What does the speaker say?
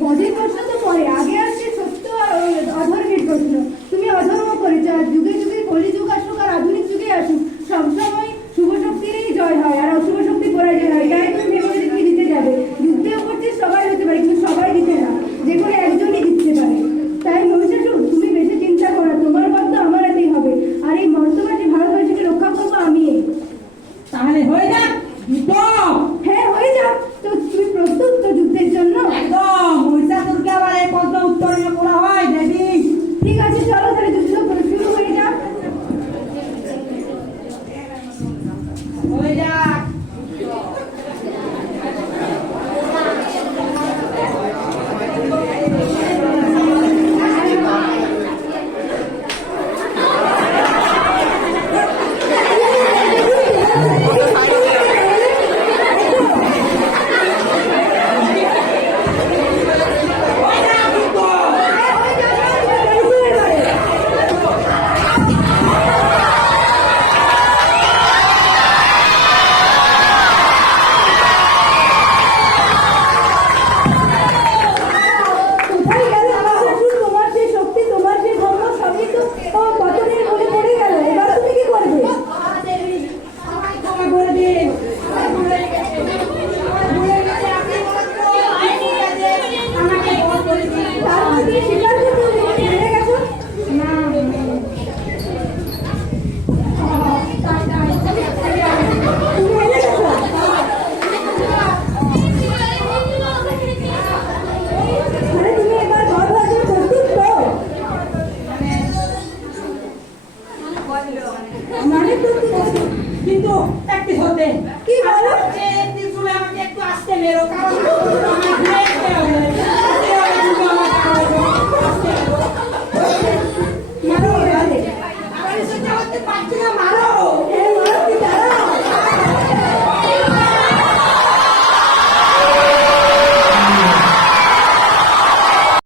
গদের প্রশ্ন তো পরে, আগে আসছে সত্য আর অধর্মের প্রশ্ন। তুমি অধর্ম করেছো, আর যুগে যুগে কলিযুগ আসুক আর আধুনিক যুগে আসুক, সবসময় শুভ শক্তিরই জয় হয় আর অশুভ শক্তি পরাজয় হয়। তাই তুমি ভেবে যে তুমি জিতে যাবে। যুদ্ধেও করছিস, সবাই হতে পারে, কিন্তু সবাই জিতে না, যে কোনো একজনই জিততে পারে। তাই মহিষাসুর, তুমি বেশি চিন্তা করো, তোমার পথ তো আমার হাতেই হবে, আর এই বর্তমানে ভারতবর্ষকে রক্ষা করবো আমি। তাহলে হয়ে যাক যুদ্ধ। হ্যাঁ, হয়ে যাক। তো তুমি প্রস্তুত তো যুদ্ধের জন্য? একদম। মহিষাসুরকে আবার এই প্রশ্ন উত্তরীয় করা হয় দেবী। ঠিক আছে, চলো তাহলে যুদ্ধ শুরু হয়ে যাক। হয়ে যাক। কোথায় গেল মহিষাসুর? তোমার সেই শক্তি, তোমার সেই ধর্ম সবই তো পতনের মনে পড়ে গেল। এবার তুমি কি করবে? ক্ষমা করে দিন। তার মধ্যে স্বীকার করতে হবে তুমি হেরে গেছো? তুমি হেরে গেছো? মানে তুমি এবার বড় হওয়ার জন্য প্রস্তুত তো? মানে প্রস্তুত? কিন্তু প্র্যাকটিস হতে কি বলো? ত্রিশুলে আমাকে একটু আসতে মেরো, কারণ আমাকে ঘুরে আসতে হবে।